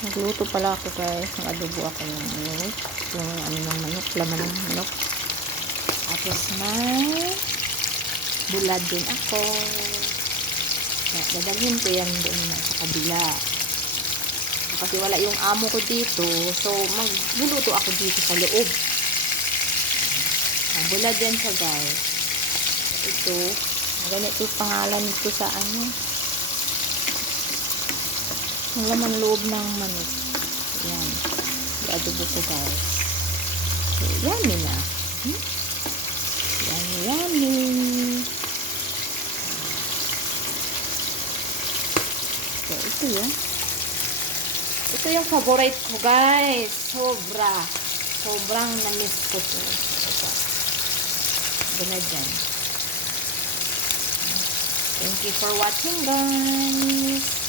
Nagluto pala ako guys. Nag-adobo ako ng manok. Yung ano ng manok, laman ng manok. Tapos may bulad din ako. Dadalhin ko yan doon sa kabila. Kasi wala yung amo ko dito. So, magluluto ako dito sa loob. Bulad yan siya guys. Ito. Ganito yung pangalan nito sa ano. Ang laman loob ng manok. Yan. I-adobo ko guys. So, yummy na. Yummy. So, ito yun. Ito yung favorite ko guys. Sobrang na-miss ko ito. Gana dyan. Thank you for watching guys.